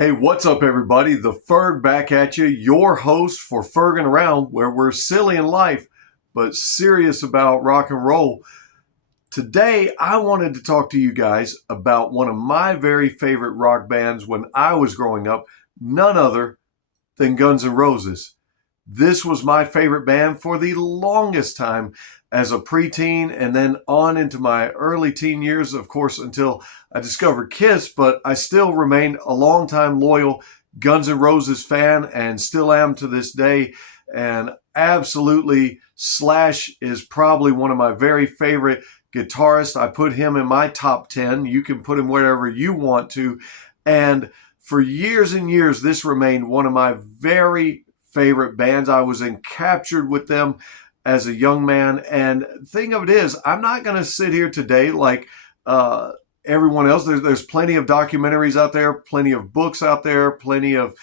Hey, what's up, everybody? The Ferg back at you, your host for Ferging Around, where we're silly in life but serious about rock and roll. Today, I wanted to talk to you guys about one of my very favorite rock bands when I was growing up, none other than Guns N' Roses. This was my favorite band for the longest time as a preteen and then on into my early teen years, of course, until I discovered Kiss, but I still remained a longtime loyal Guns N' Roses fan and still am to this day. And absolutely, Slash is probably one of my very favorite guitarists. I put him in my top 10. You can put him wherever you want to. And for years and years, this remained one of my very favorite bands. I was encaptured with them as a young man. And the thing of it is, I'm not going to sit here today like everyone else. There's plenty of documentaries out there, plenty of books out there, plenty of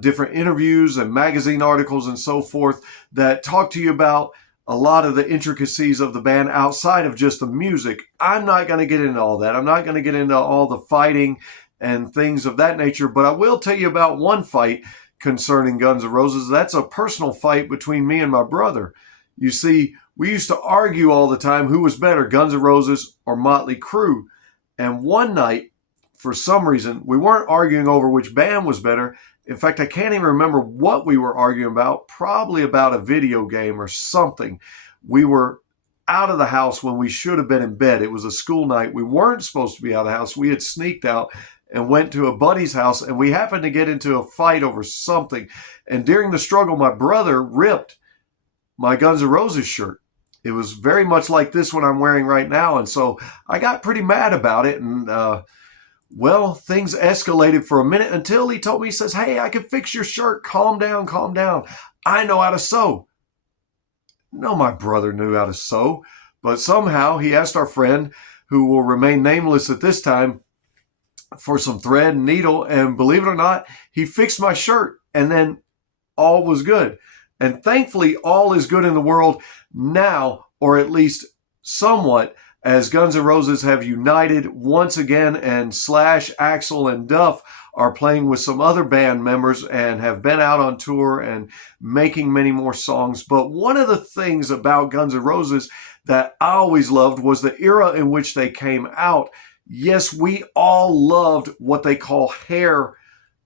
different interviews and magazine articles and so forth that talk to you about a lot of the intricacies of the band outside of just the music. I'm not going to get into all that. I'm not going to get into all the fighting and things of that nature, but I will tell you about one fight concerning Guns N' Roses. That's a personal fight between me and my brother. You see, we used to argue all the time who was better, Guns N' Roses or Motley Crue. And one night, for some reason, we weren't arguing over which band was better. In fact, I can't even remember what we were arguing about, probably about a video game or something. We were out of the house when we should have been in bed. It was a school night. We weren't supposed to be out of the house. We had sneaked out and went to a buddy's house, and we happened to get into a fight over something. And during the struggle, my brother ripped my Guns N' Roses shirt. It was very much like this one I'm wearing right now. And so I got pretty mad about it. And, well, things escalated for a minute until he told me, he says, "Hey, I can fix your shirt. Calm down, calm down. I know how to sew." No, my brother knew how to sew. But somehow he asked our friend, who will remain nameless at this time, for some thread and needle. And believe it or not, he fixed my shirt. And then all was good. And thankfully, all is good in the world now, or at least somewhat, as Guns N' Roses have united once again, and Slash, Axl, and Duff are playing with some other band members and have been out on tour and making many more songs. But one of the things about Guns N' Roses that I always loved was the era in which they came out. Yes, we all loved what they call hair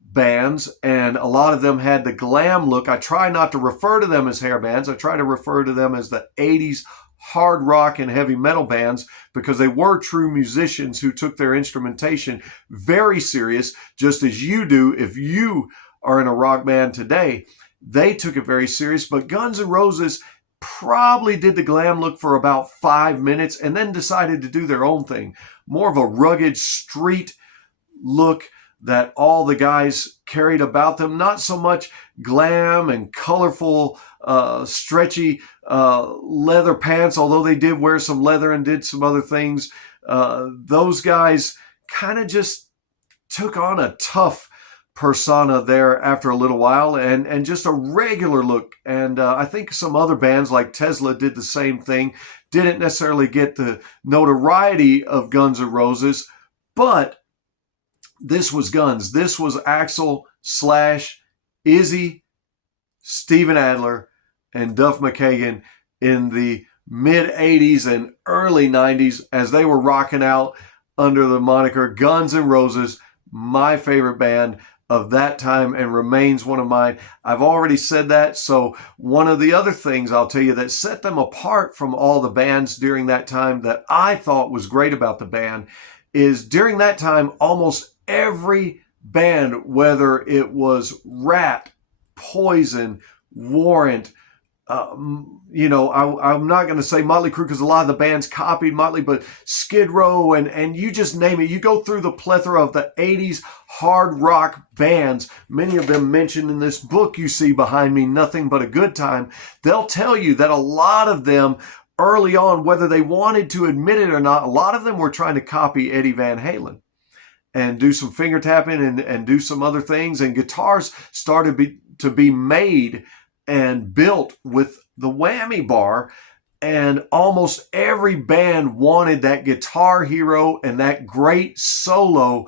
bands, and a lot of them had the glam look. I try not to refer to them as hair bands. I try to refer to them as the 80s hard rock and heavy metal bands, because they were true musicians who took their instrumentation very serious, just as you do if you are in a rock band today. They took it very serious, but Guns N' Roses probably did the glam look for about 5 minutes and then decided to do their own thing. More of a rugged street look that all the guys carried about them. Not so much glam and colorful, stretchy leather pants, although they did wear some leather and did some other things. Those guys kind of just took on a tough persona there after a little while, and just a regular look. And I think some other bands like Tesla did the same thing. Didn't necessarily get the notoriety of Guns N' Roses, but this was Guns. This was Axl, Slash, Izzy, Steven Adler, and Duff McKagan in the mid-'80s and early '90s as they were rocking out under the moniker Guns N' Roses, my favorite band of that time and remains one of mine. I've already said that. So one of the other things I'll tell you that set them apart from all the bands during that time that I thought was great about the band is during that time, almost every band, whether it was Rat, Poison, Warrant, I'm not going to say Motley Crue because a lot of the bands copied Motley, but Skid Row and you just name it. You go through the plethora of the 80s hard rock bands, many of them mentioned in this book you see behind me, Nothing But a Good Time. They'll tell you that a lot of them early on, whether they wanted to admit it or not, a lot of them were trying to copy Eddie Van Halen and do some finger tapping and do some other things. And guitars started to be made and built with the whammy bar. And almost every band wanted that guitar hero and that great solo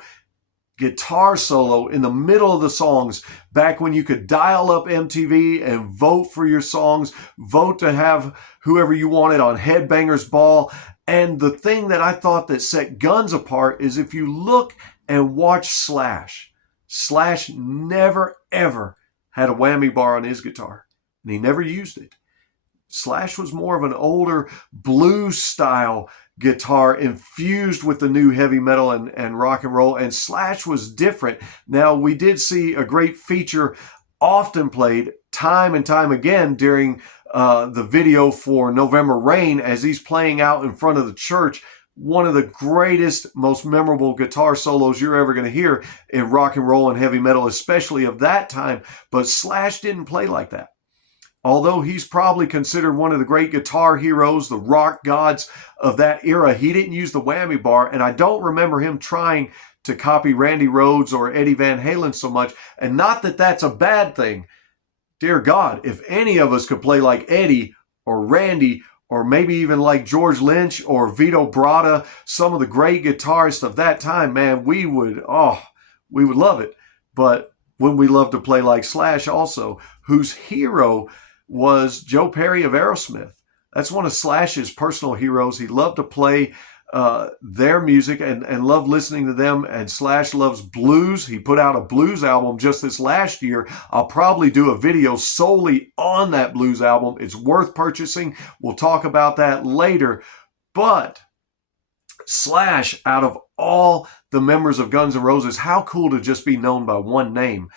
guitar solo in the middle of the songs, back when you could dial up MTV and vote for your songs, vote to have whoever you wanted on Headbangers Ball. And the thing that I thought that set Guns apart is if you look and watch Slash, Slash never ever had a whammy bar on his guitar, and he never used it. Slash was more of an older blues style guitar infused with the new heavy metal and rock and roll, and Slash was different. Now, we did see a great feature often played time and time again during the video for November Rain as he's playing out in front of the church. One of the greatest, most memorable guitar solos you're ever going to hear in rock and roll and heavy metal, especially of that time. But Slash didn't play like that. Although he's probably considered one of the great guitar heroes, the rock gods of that era, he didn't use the whammy bar, and I don't remember him trying to copy Randy Rhoads or Eddie Van Halen so much, and not that that's a bad thing. Dear God, if any of us could play like Eddie or Randy or maybe even like George Lynch or Vito Bratta, some of the great guitarists of that time, man, we would love it. But wouldn't we love to play like Slash also, whose hero was Joe Perry of Aerosmith. That's one of Slash's personal heroes. He loved to play their music and loved listening to them. And Slash loves blues. He put out a blues album just this last year. I'll probably do a video solely on that blues album. It's worth purchasing. We'll talk about that later. But Slash, out of all the members of Guns N' Roses, how cool to just be known by one name.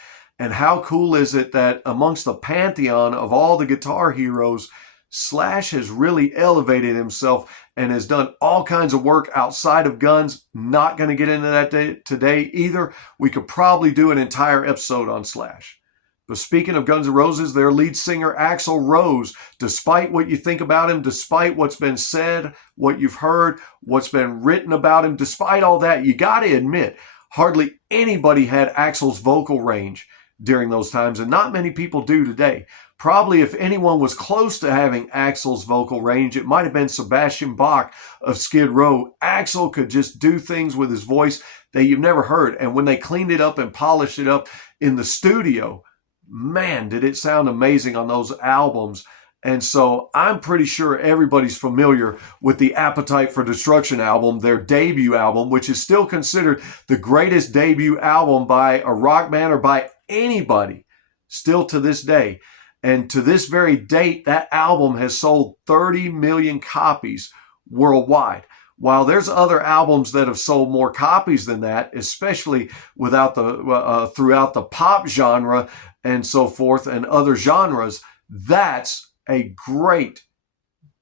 And how cool is it that amongst the pantheon of all the guitar heroes, Slash has really elevated himself and has done all kinds of work outside of Guns. Not going to get into that today either. We could probably do an entire episode on Slash. But speaking of Guns N' Roses, their lead singer Axl Rose, despite what you think about him, despite what's been said, what you've heard, what's been written about him, despite all that, you got to admit, hardly anybody had Axl's vocal range during those times, and not many people do today. Probably if anyone was close to having Axl's vocal range, it might have been Sebastian Bach of Skid Row. Axl could just do things with his voice that you've never heard. And when they cleaned it up and polished it up in the studio, man, did it sound amazing on those albums. And so I'm pretty sure everybody's familiar with the Appetite for Destruction album, their debut album, which is still considered the greatest debut album by a rock band or by anybody still to this day. And to this very date, that album has sold 30 million copies worldwide. While there's other albums that have sold more copies than that, especially throughout the pop genre and so forth and other genres, that's a great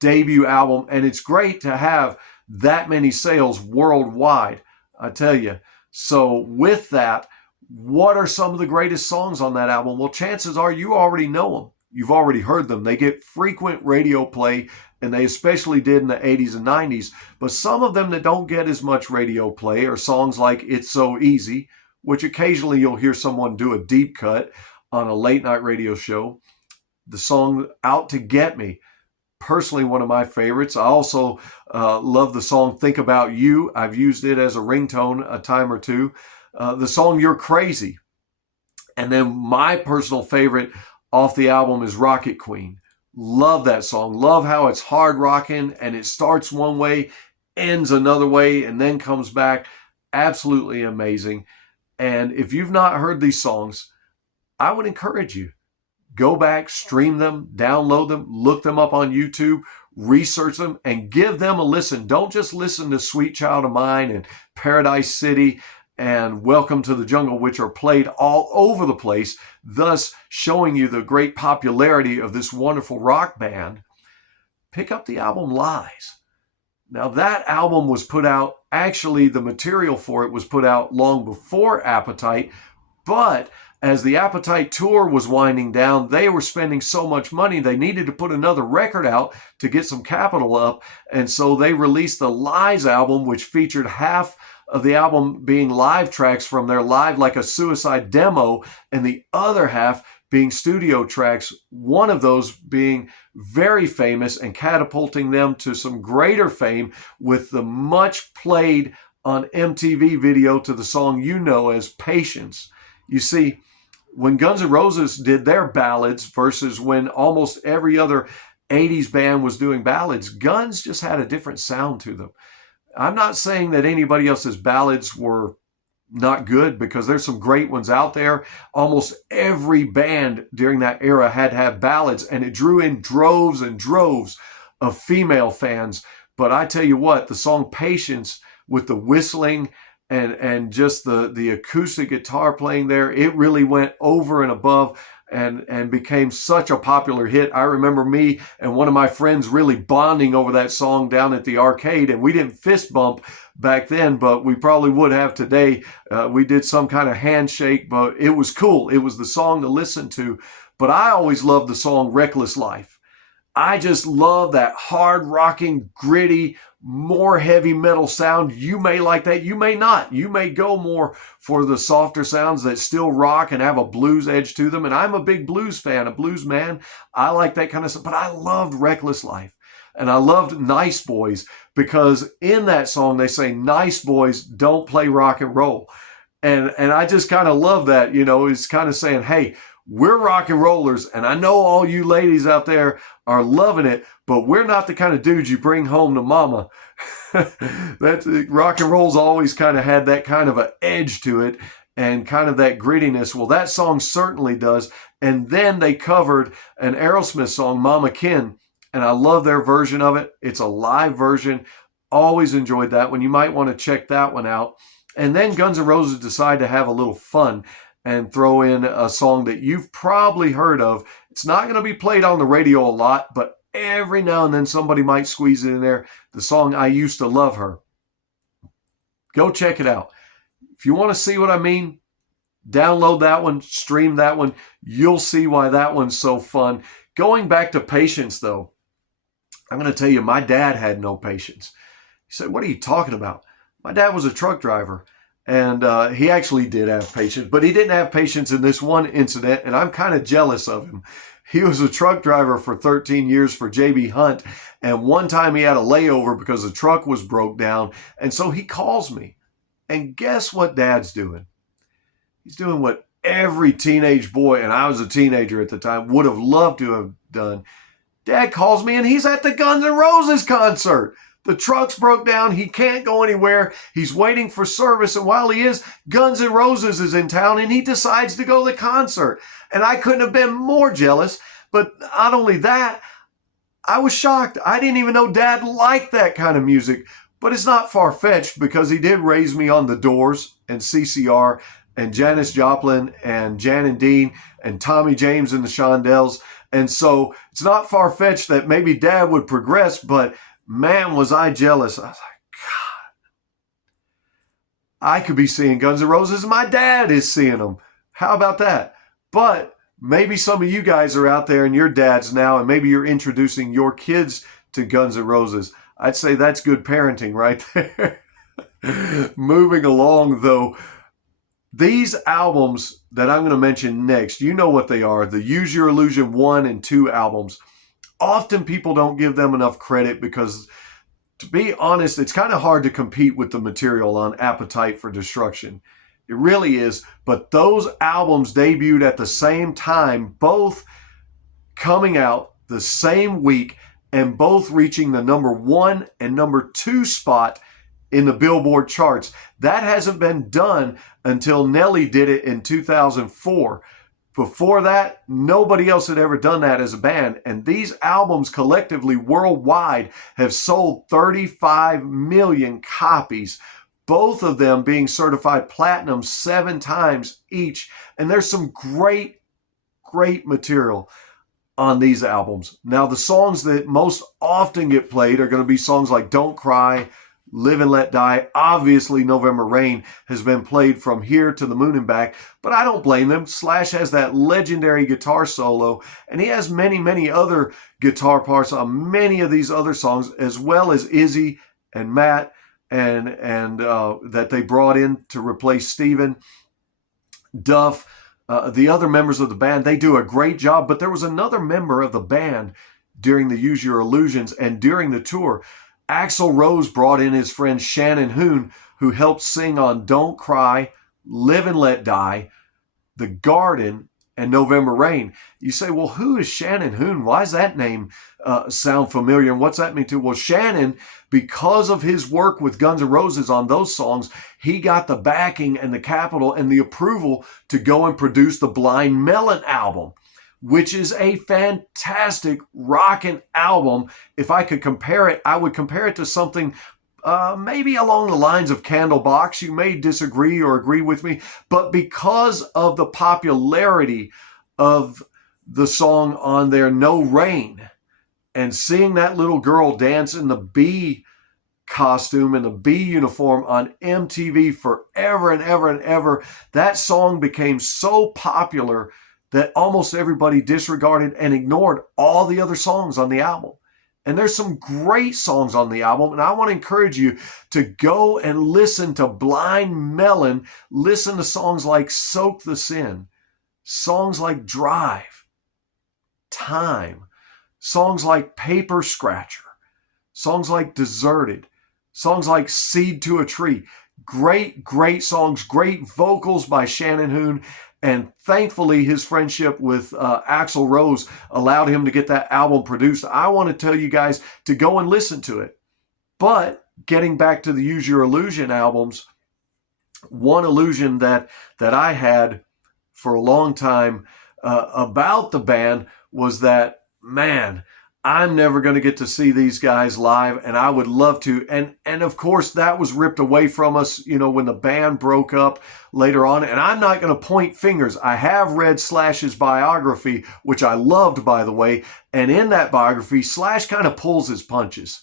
debut album. And it's great to have that many sales worldwide, I tell you. So with that, what are some of the greatest songs on that album? Well, chances are you already know them. You've already heard them. They get frequent radio play, and they especially did in the 80s and 90s. But some of them that don't get as much radio play are songs like It's So Easy, which occasionally you'll hear someone do a deep cut on a late night radio show. The song Out to Get Me, personally one of my favorites. I also love the song Think About You. I've used it as a ringtone a time or two. The song You're Crazy. And then my personal favorite off the album is Rocket Queen. Love that song. Love how it's hard rocking and it starts one way, ends another way, and then comes back. Absolutely amazing. And if you've not heard these songs, I would encourage you. Go back, stream them, download them, look them up on YouTube, research them, and give them a listen. Don't just listen to Sweet Child of Mine and Paradise City and Welcome to the Jungle, which are played all over the place, thus showing you the great popularity of this wonderful rock band. Pick up the album Lies. Now, that album was put out, actually, the material for it was put out long before Appetite, but as the Appetite tour was winding down, they were spending so much money, they needed to put another record out to get some capital up, and so they released the Lies album, which featured half of the album being live tracks from their Live Like a Suicide demo, and the other half being studio tracks, one of those being very famous and catapulting them to some greater fame with the much played on MTV video to the song you know as Patience. You see, when Guns N' Roses did their ballads versus when almost every other 80s band was doing ballads, Guns just had a different sound to them. I'm not saying that anybody else's ballads were not good, because there's some great ones out there. Almost every band during that era had to have ballads, and it drew in droves and droves of female fans. But I tell you what, the song Patience, with the whistling and just the acoustic guitar playing there, it really went over and above and became such a popular hit. I remember me and one of my friends really bonding over that song down at the arcade, and we didn't fist bump back then, but we probably would have today. We did some kind of handshake, but it was cool. It was the song to listen to. But I always loved the song Reckless Life. I just love that hard rocking, gritty, more heavy metal sound. You may like that. You may not. You may go more for the softer sounds that still rock and have a blues edge to them. And I'm a big blues fan, a blues man. I like that kind of stuff. But I loved Reckless Life. And I loved Nice Boys, because in that song they say nice boys don't play rock and roll. And I just kind of love that. You know, it's kind of saying, hey, we're rock and rollers, and I know all you ladies out there are loving it, but we're not the kind of dudes you bring home to mama. That's rock and roll's always kind of had that kind of an edge to it and kind of that grittiness. Well, that song certainly does. And then they covered an Aerosmith song, Mama Kin, and I love their version of it. It's a live version. Always enjoyed that one. You might want to check that one out. And then Guns N' Roses decided to have a little fun and throw in a song that you've probably heard of. It's not going to be played on the radio a lot, but every now and then somebody might squeeze it in there. The song I Used to Love Her. Go check it out. If you want to see what I mean, download that one, stream that one. You'll see why that one's so fun. Going back to Patience, though, I'm going to tell you, my dad had no patience. He said, what are you talking about? My dad was a truck driver. And he actually did have patience, but he didn't have patience in this one incident, and I'm kind of jealous of him. He was a truck driver for 13 years for J.B. Hunt, and one time he had a layover because the truck was broke down, and so he calls me. And guess what Dad's doing? He's doing what every teenage boy, and I was a teenager at the time, would have loved to have done. Dad calls me, and he's at the Guns N' Roses concert. The truck's broke down. He can't go anywhere. He's waiting for service. And while he is, Guns N' Roses is in town, and he decides to go to the concert. And I couldn't have been more jealous. But not only that, I was shocked. I didn't even know Dad liked that kind of music. But it's not far-fetched, because he did raise me on the Doors and CCR and Janis Joplin and Jan and Dean and Tommy James and the Shondells. And so it's not far-fetched that maybe Dad would progress, but man, was I jealous. I was like, God, I could be seeing Guns N' Roses, and my dad is seeing them. How about that? But maybe some of you guys are out there and you're dads now, and maybe you're introducing your kids to Guns N' Roses. I'd say that's good parenting right there. Moving along, though, these albums that I'm going to mention next, you know what they are. The Use Your Illusion 1 and 2 albums. Often people don't give them enough credit because, to be honest, it's kind of hard to compete with the material on Appetite for Destruction. It really is. But those albums debuted at the same time, both coming out the same week and both reaching the number 1 and number 2 spot in the Billboard charts. That hasn't been done until Nelly did it in 2004. Before that, nobody else had ever done that as a band. And these albums collectively worldwide have sold 35 million copies, both of them being certified platinum 7 times each. And there's some great, great material on these albums. Now, the songs that most often get played are going to be songs like Don't Cry, Live and Let Die. Obviously, November Rain has been played from here to the moon and back, but I don't blame them. Slash has that legendary guitar solo, and he has many, many other guitar parts on many of these other songs, as well as Izzy and Matt, and that they brought in to replace Steven. Duff, the other members of the band, they do a great job, but there was another member of the band during the Use Your Illusions and during the tour. Axl Rose brought in his friend Shannon Hoon, who helped sing on Don't Cry, Live and Let Die, The Garden, and November Rain. You say, well, who is Shannon Hoon? Why does that name sound familiar? And what's that mean to? Well, Shannon, because of his work with Guns N' Roses on those songs, he got the backing and the capital and the approval to go and produce the Blind Melon album, which is a fantastic rockin' album. If I could compare it, I would compare it to something maybe along the lines of Candlebox. You may disagree or agree with me, but because of the popularity of the song on there, No Rain, and seeing that little girl dance in the bee costume and the bee uniform on MTV forever and ever and ever, that song became so popular that almost everybody disregarded and ignored all the other songs on the album. And there's some great songs on the album, and I want to encourage you to go and listen to Blind Melon. Listen to songs like Soak the Sin, songs like Drive, Time, songs like Paper Scratcher, songs like Deserted, songs like Seed to a Tree. Great, great songs, great vocals by Shannon Hoon. And thankfully, his friendship with Axl Rose allowed him to get that album produced. I want to tell you guys to go and listen to it. But getting back to the Use Your Illusion albums, one illusion that I had for a long time about the band was that, man, I'm never going to get to see these guys live, and I would love to. And of course, that was ripped away from us, when the band broke up later on. And I'm not going to point fingers. I have read Slash's biography, which I loved, by the way. And in that biography, Slash kind of pulls his punches.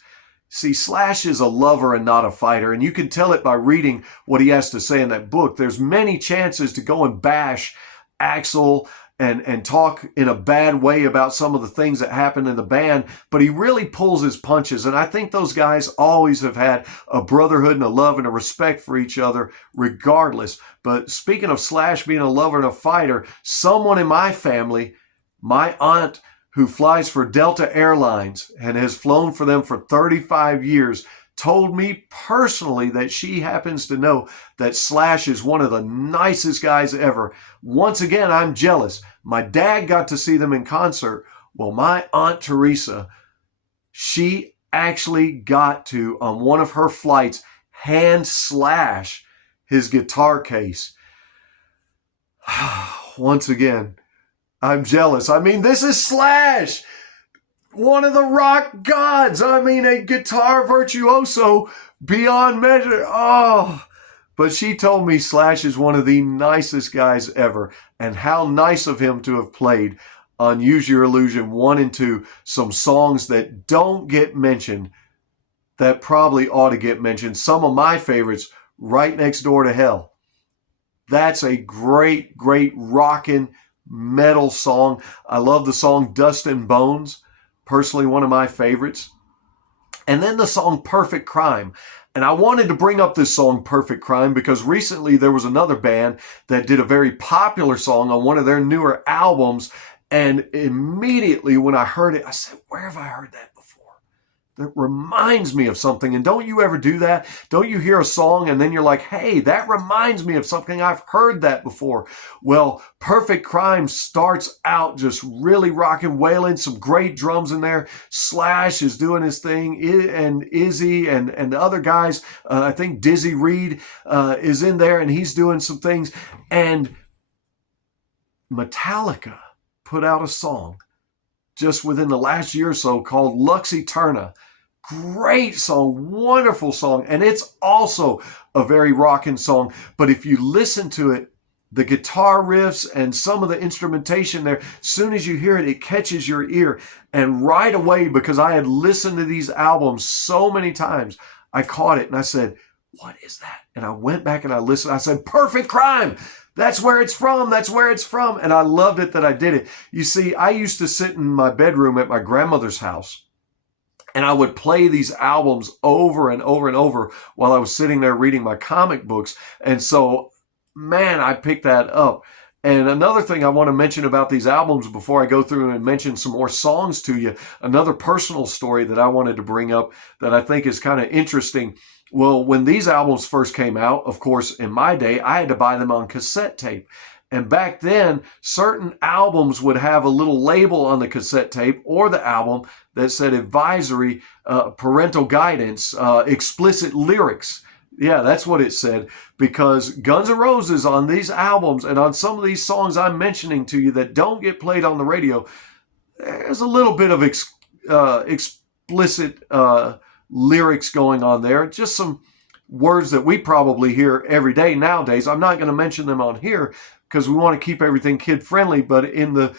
See, Slash is a lover and not a fighter, and you can tell it by reading what he has to say in that book. There's many chances to go and bash Axl and talk in a bad way about some of the things that happen in the band, but he really pulls his punches. And I think those guys always have had a brotherhood and a love and a respect for each other regardless. But speaking of Slash being a lover and a fighter, someone in my family, my aunt who flies for Delta Airlines and has flown for them for 35 years, told me personally that she happens to know that Slash is one of the nicest guys ever. Once again, I'm jealous. My dad got to see them in concert. Well, my Aunt Teresa, she actually got to, on one of her flights, hand Slash his guitar case. Once again, I'm jealous. I mean, this is Slash, one of the rock gods. I mean, a guitar virtuoso beyond measure. Oh, but she told me Slash is one of the nicest guys ever. And how nice of him to have played on Use Your Illusion 1 and 2, some songs that don't get mentioned that probably ought to get mentioned. Some of my favorites, Right Next Door to Hell. That's a great, great rockin' metal song. I love the song Dust and Bones. Personally, one of my favorites. And then the song Perfect Crime. And I wanted to bring up this song Perfect Crime because recently there was another band that did a very popular song on one of their newer albums. And immediately when I heard it, I said, where have I heard that before? That reminds me of something. And don't you ever do that? Don't you hear a song and then you're like, hey, that reminds me of something. I've heard that before. Well, Perfect Crime starts out just really rocking, wailing, some great drums in there. Slash is doing his thing, and Izzy and the other guys, I think Dizzy Reed is in there and he's doing some things. And Metallica put out a song just within the last year or so called Lux Eterna. Great song, wonderful song, and it's also a very rocking song. But if you listen to it, the guitar riffs and some of the instrumentation there, as soon as you hear it, it catches your ear. And right away, because I had listened to these albums so many times, I caught it and I said, what is that? And I went back and I listened. I said, Perfect Crime. That's where it's from. That's where it's from. And I loved it that I did it. You see, I used to sit in my bedroom at my grandmother's house, and I would play these albums over and over and over while I was sitting there reading my comic books. And so, man, I picked that up. And another thing I want to mention about these albums before I go through and mention some more songs to you, another personal story that I wanted to bring up that I think is kind of interesting Well, when these albums first came out, of course, in my day, I had to buy them on cassette tape. And back then, certain albums would have a little label on the cassette tape or the album that said advisory, parental guidance, explicit lyrics. Yeah, that's what it said, because Guns N' Roses on these albums and on some of these songs I'm mentioning to you that don't get played on the radio, there's a little bit of explicit lyrics going on there. Just some words that we probably hear every day nowadays. I'm not going to mention them on here because we want to keep everything kid friendly, but in the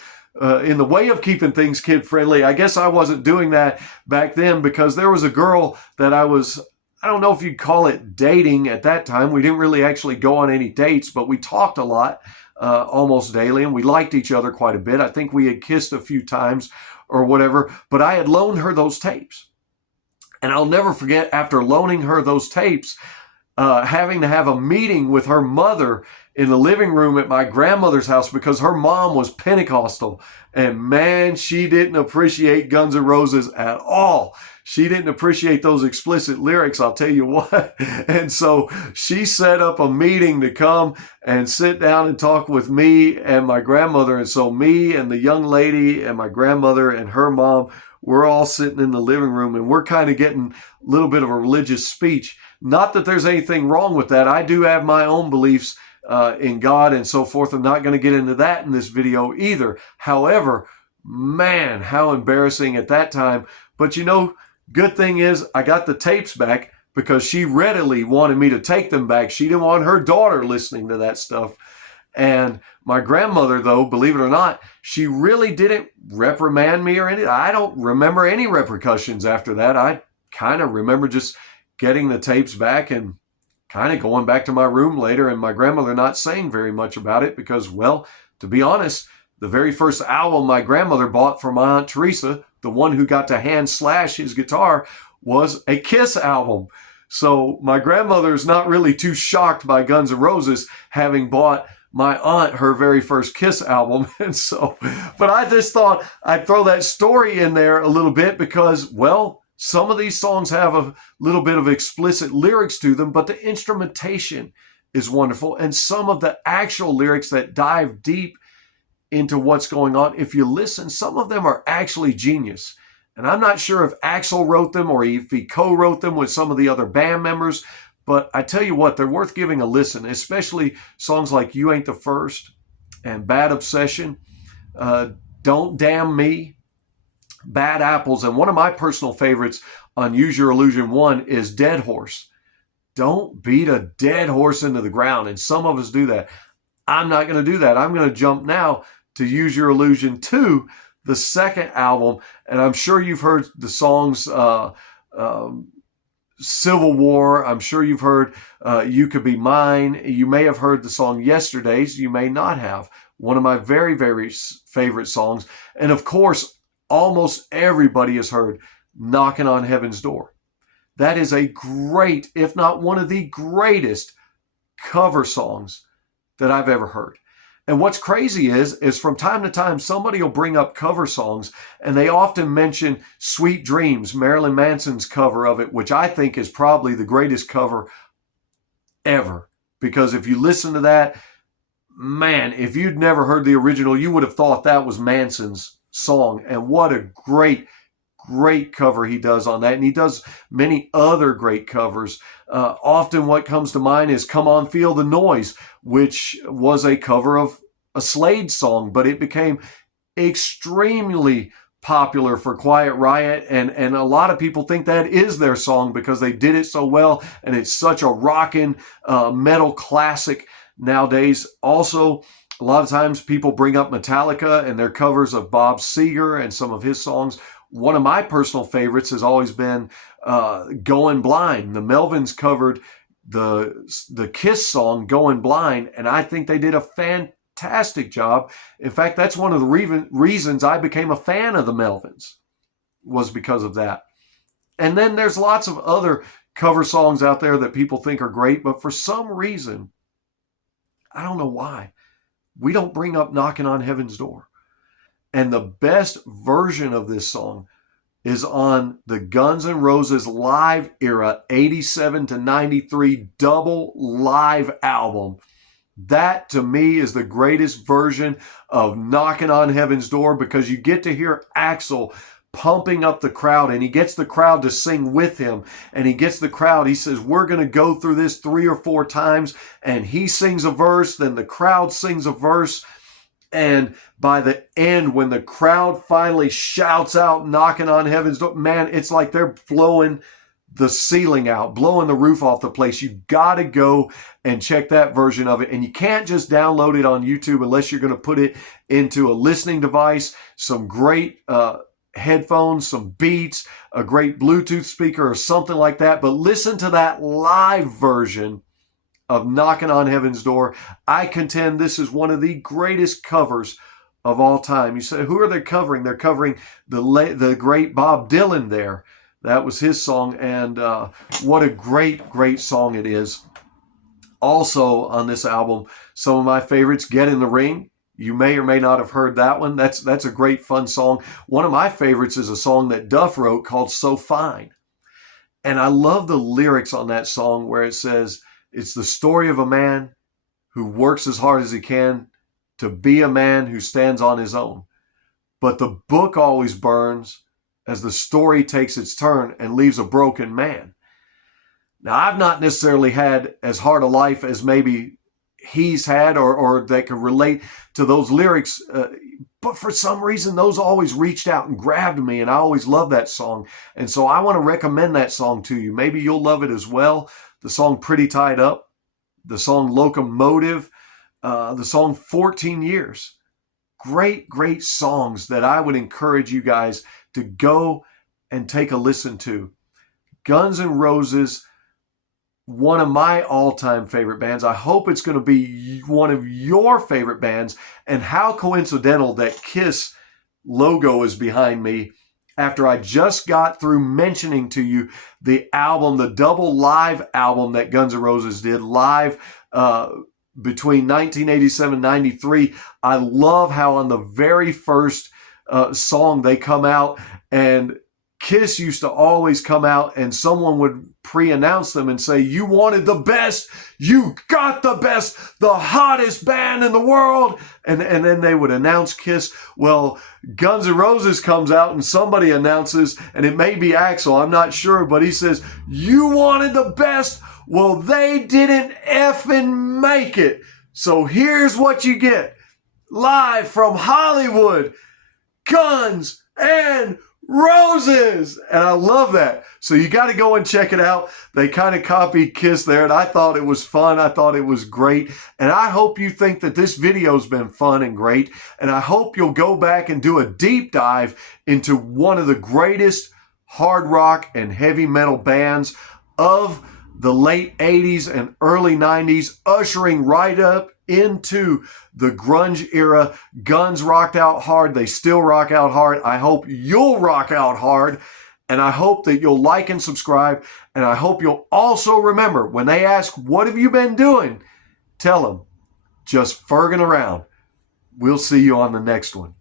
way of keeping things kid friendly, I guess I wasn't doing that back then, because there was a girl that I don't know if you'd call it dating at that time. We didn't really actually go on any dates, but we talked a lot, almost daily, and we liked each other quite a bit. I think we had kissed a few times or whatever, but I had loaned her those tapes. And I'll never forget, after loaning her those tapes, having to have a meeting with her mother in the living room at my grandmother's house, because her mom was Pentecostal. And man, she didn't appreciate Guns N' Roses at all. She didn't appreciate those explicit lyrics, I'll tell you what. And so she set up a meeting to come and sit down and talk with me and my grandmother. And so me and the young lady and my grandmother and her mom, we're all sitting in the living room, and we're kind of getting a little bit of a religious speech. Not that there's anything wrong with that. I do have my own beliefs in God and so forth. I'm not going to get into that in this video either. However, man, how embarrassing at that time. But you know, good thing is I got the tapes back, because she readily wanted me to take them back. She didn't want her daughter listening to that stuff. And my grandmother, though, believe it or not, she really didn't reprimand me or anything. I don't remember any repercussions after that. I kind of remember just getting the tapes back and kind of going back to my room later, and my grandmother not saying very much about it, because, well, to be honest, the very first album my grandmother bought for my Aunt Teresa, the one who got to hand slash his guitar, was a Kiss album. So my grandmother is not really too shocked by Guns N' Roses having bought my aunt her very first Kiss album. And so, but I just thought I'd throw that story in there a little bit, because, well, some of these songs have a little bit of explicit lyrics to them, but the instrumentation is wonderful. And some of the actual lyrics that dive deep into what's going on, if you listen, some of them are actually genius. And I'm not sure if Axl wrote them or if he co-wrote them with some of the other band members, but I tell you what, they're worth giving a listen, especially songs like You Ain't the First and Bad Obsession, Don't Damn Me, Bad Apples, and one of my personal favorites on Use Your Illusion 1 is Dead Horse. Don't beat a dead horse into the ground, and some of us do that. I'm not going to do that. I'm going to jump now to Use Your Illusion 2, the second album, and I'm sure you've heard the songs Civil War. I'm sure you've heard You Could Be Mine. You may have heard the song Yesterdays. You may not have. One of my very, very favorite songs. And of course, almost everybody has heard Knocking on Heaven's Door. That is a great, if not one of the greatest cover songs that I've ever heard. And what's crazy is from time to time, somebody will bring up cover songs, and they often mention Sweet Dreams, Marilyn Manson's cover of it, which I think is probably the greatest cover ever. Because if you listen to that, man, if you'd never heard the original, you would have thought that was Manson's song. And what a great cover he does on that. And he does many other great covers. Often what comes to mind is Come On Feel the Noise, which was a cover of a Slade song, but it became extremely popular for Quiet Riot. And a lot of people think that is their song because they did it so well. And it's such a rockin' metal classic nowadays. Also, a lot of times people bring up Metallica and their covers of Bob Seger and some of his songs. One of my personal favorites has always been Going Blind. The Melvins covered the Kiss song Going Blind, and I think they did a fantastic job. In fact, that's one of the reasons I became a fan of the Melvins, was because of that. And then there's lots of other cover songs out there that people think are great, but for some reason, I don't know why, we don't bring up Knocking on Heaven's Door. And the best version of this song is on the Guns N' Roses live era, 87 to 93 double live album. That, to me, is the greatest version of Knocking on Heaven's Door, because you get to hear Axl pumping up the crowd, and he gets the crowd to sing with him, and he gets the crowd, he says, we're going to go through this 3 or 4 times, and he sings a verse, then the crowd sings a verse, and by the end, when the crowd finally shouts out Knocking on Heaven's Door, man, it's like they're blowing the ceiling out, blowing the roof off the place. You got to go and check that version of it. And you can't just download it on YouTube unless you're going to put it into a listening device, some great headphones, some beats, a great Bluetooth speaker or something like that. But listen to that live version of Knocking on Heaven's Door. I contend this is one of the greatest covers of all time. You say, who are they covering? They're covering the great Bob Dylan there. That was his song, and what a great, great song it is. Also on this album, some of my favorites, Get in the Ring. You may or may not have heard that one. That's a great, fun song. One of my favorites is a song that Duff wrote called So Fine. And I love the lyrics on that song where it says, it's the story of a man who works as hard as he can to be a man who stands on his own. But the book always burns as the story takes its turn and leaves a broken man. Now, I've not necessarily had as hard a life as maybe he's had or that can relate to those lyrics, but for some reason, those always reached out and grabbed me, and I always loved that song. And so I want to recommend that song to you. Maybe you'll love it as well. The song Pretty Tied Up, the song Locomotive, the song 14 Years. Great, great songs that I would encourage you guys to go and take a listen to. Guns N' Roses, one of my all-time favorite bands. I hope it's going to be one of your favorite bands. And how coincidental that KISS logo is behind me after I just got through mentioning to you the album, the double live album that Guns N' Roses did live between 1987 and 93. I love how on the very first song they come out, and KISS used to always come out and someone would pre-announce them and say, you wanted the best, you got the best, the hottest band in the world. And then they would announce KISS. Well, Guns N' Roses comes out and somebody announces, and it may be Axl, I'm not sure, but he says, you wanted the best. Well, they didn't effing make it. So here's what you get. Live from Hollywood, Guns N' Roses. And I love that. So you got to go and check it out. They kind of copied KISS there, and I thought it was fun. I thought it was great. And I hope you think that this video's been fun and great. And I hope you'll go back and do a deep dive into one of the greatest hard rock and heavy metal bands of the late 80s and early 90s, ushering right up into the grunge era. Guns rocked out hard. They still rock out hard. I hope you'll rock out hard. And I hope that you'll like and subscribe. And I hope you'll also remember when they ask, what have you been doing? Tell them, just ferging around. We'll see you on the next one.